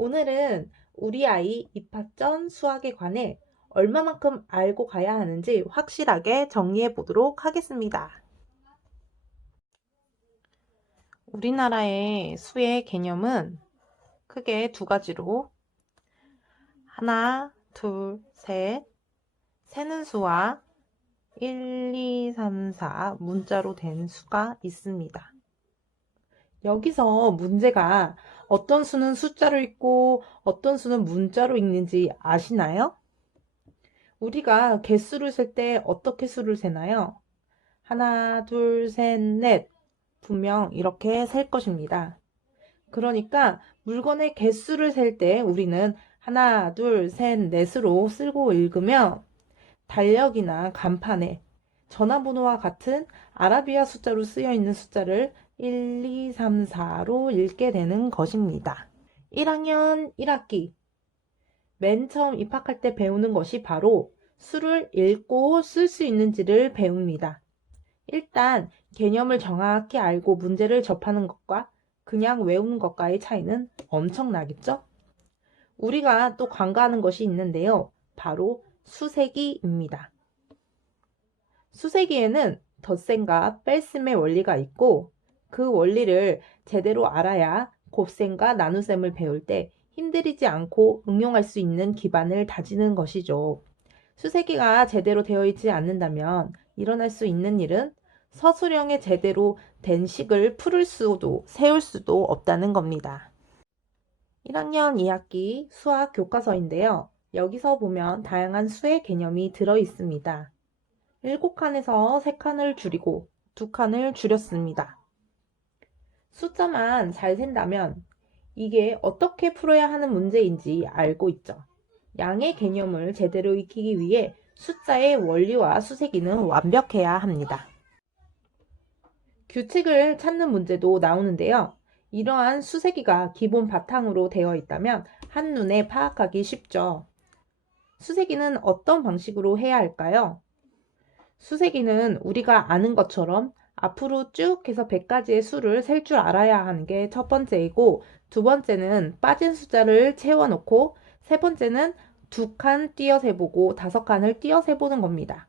오늘은 우리 아이 입학 전 수학에 관해 얼마만큼 알고 가야 하는지 확실하게 정리해 보도록 하겠습니다. 우리나라의 수의 개념은 크게 두 가지로 하나, 둘, 셋, 세는 수와 1, 2, 3, 4 문자로 된 수가 있습니다. 여기서 문제가 어떤 수는 숫자로 읽고 어떤 수는 문자로 읽는지 아시나요? 우리가 개수를 셀 때 어떻게 수를 세나요? 하나, 둘, 셋, 넷. 분명 이렇게 셀 것입니다. 그러니까 물건의 개수를 셀 때 우리는 하나, 둘, 셋, 넷으로 쓰고 읽으며 달력이나 간판에 전화번호와 같은 아라비아 숫자로 쓰여 있는 숫자를 1, 2, 3, 4로 읽게 되는 것입니다. 1학년 1학기 맨 처음 입학할 때 배우는 것이 바로 수를 읽고 쓸 수 있는지를 배웁니다. 일단 개념을 정확히 알고 문제를 접하는 것과 그냥 외우는 것과의 차이는 엄청나겠죠? 우리가 또 간과하는 것이 있는데요. 바로 수세기입니다. 수세기에는 덧셈과 뺄셈의 원리가 있고 그 원리를 제대로 알아야 곱셈과 나눗셈을 배울 때 힘들이지 않고 응용할 수 있는 기반을 다지는 것이죠. 수세기가 제대로 되어 있지 않는다면 일어날 수 있는 일은 서술형에 제대로 된 식을 풀을 수도 세울 수도 없다는 겁니다. 1학년 2학기 수학 교과서인데요. 여기서 보면 다양한 수의 개념이 들어 있습니다. 7칸에서 3칸을 줄이고 2칸을 줄였습니다. 숫자만 잘 센다면 이게 어떻게 풀어야 하는 문제인지 알고 있죠. 양의 개념을 제대로 익히기 위해 숫자의 원리와 수세기는 완벽해야 합니다. 규칙을 찾는 문제도 나오는데요. 이러한 수세기가 기본 바탕으로 되어 있다면 한눈에 파악하기 쉽죠. 수세기는 어떤 방식으로 해야 할까요? 수세기는 우리가 아는 것처럼 앞으로 쭉 해서 100가지의 수를 셀 줄 알아야 하는 게 첫 번째이고, 두 번째는 빠진 숫자를 채워놓고, 세 번째는 2칸 띄어 세보고 5칸을 띄어 세보는 겁니다.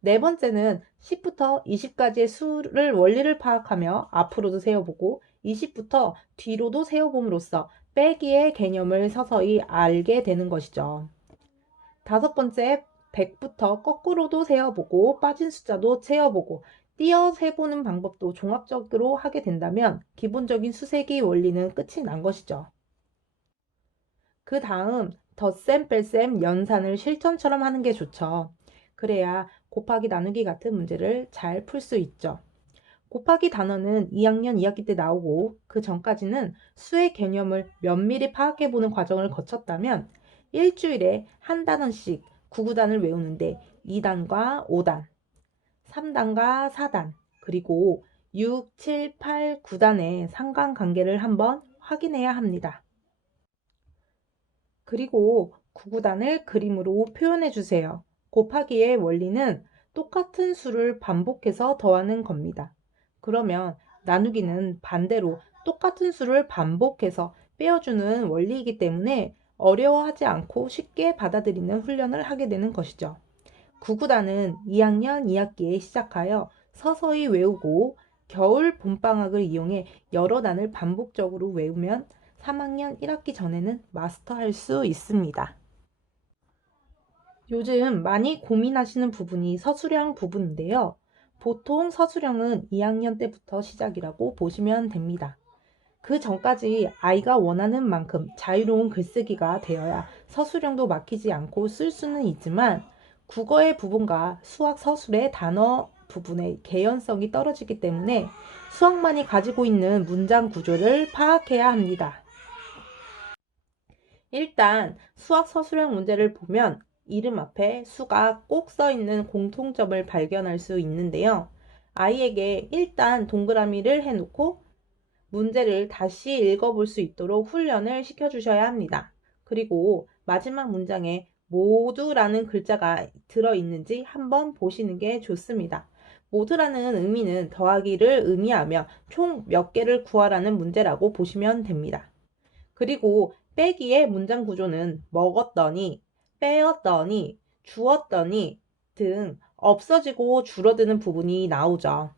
네 번째는 10부터 20까지의 수를 원리를 파악하며 앞으로도 세어보고 20부터 뒤로도 세어봄으로써 빼기의 개념을 서서히 알게 되는 것이죠. 다섯 번째, 100부터 거꾸로도 세어보고 빠진 숫자도 채워보고 띄어 세보는 방법도 종합적으로 하게 된다면 기본적인 수세기 원리는 끝이 난 것이죠. 그 다음 덧셈, 뺄셈, 연산을 실전처럼 하는 게 좋죠. 그래야 곱하기 나누기 같은 문제를 잘 풀 수 있죠. 곱하기 단어는 2학년 2학기 때 나오고 그 전까지는 수의 개념을 면밀히 파악해보는 과정을 거쳤다면 일주일에 한 단원씩 구구단을 외우는데 2단과 5단, 3단과 4단, 그리고 6, 7, 8, 9단의 상관관계를 한번 확인해야 합니다. 그리고 구구단을 그림으로 표현해 주세요. 곱하기의 원리는 똑같은 수를 반복해서 더하는 겁니다. 그러면 나누기는 반대로 똑같은 수를 반복해서 빼어주는 원리이기 때문에 어려워하지 않고 쉽게 받아들이는 훈련을 하게 되는 것이죠. 구구단은 2학년 2학기에 시작하여 서서히 외우고 겨울 봄방학을 이용해 여러 단을 반복적으로 외우면 3학년 1학기 전에는 마스터할 수 있습니다. 요즘 많이 고민하시는 부분이 서술형 부분인데요. 보통 서술형은 2학년 때부터 시작이라고 보시면 됩니다. 그 전까지 아이가 원하는 만큼 자유로운 글쓰기가 되어야 서술형도 막히지 않고 쓸 수는 있지만 국어의 부분과 수학 서술의 단어 부분의 개연성이 떨어지기 때문에 수학만이 가지고 있는 문장 구조를 파악해야 합니다. 일단 수학 서술형 문제를 보면 이름 앞에 수가 꼭 써 있는 공통점을 발견할 수 있는데요. 아이에게 일단 동그라미를 해놓고 문제를 다시 읽어볼 수 있도록 훈련을 시켜주셔야 합니다. 그리고 마지막 문장에 모두라는 글자가 들어있는지 한번 보시는 게 좋습니다. 모두라는 의미는 더하기를 의미하며 총 몇 개를 구하라는 문제라고 보시면 됩니다. 그리고 빼기의 문장 구조는 먹었더니, 빼었더니, 주었더니 등 없어지고 줄어드는 부분이 나오죠.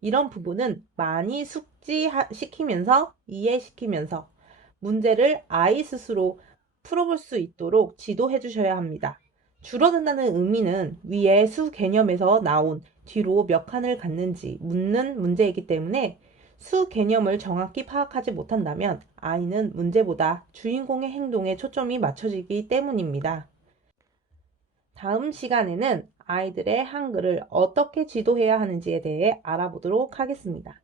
이런 부분은 많이 숙지시키면서 이해시키면서 문제를 아이 스스로 풀어볼 수 있도록 지도해 주셔야 합니다. 줄어든다는 의미는 위에 수 개념에서 나온 뒤로 몇 칸을 갔는지 묻는 문제이기 때문에 수 개념을 정확히 파악하지 못한다면 아이는 문제보다 주인공의 행동에 초점이 맞춰지기 때문입니다. 다음 시간에는 아이들의 한글을 어떻게 지도해야 하는지에 대해 알아보도록 하겠습니다.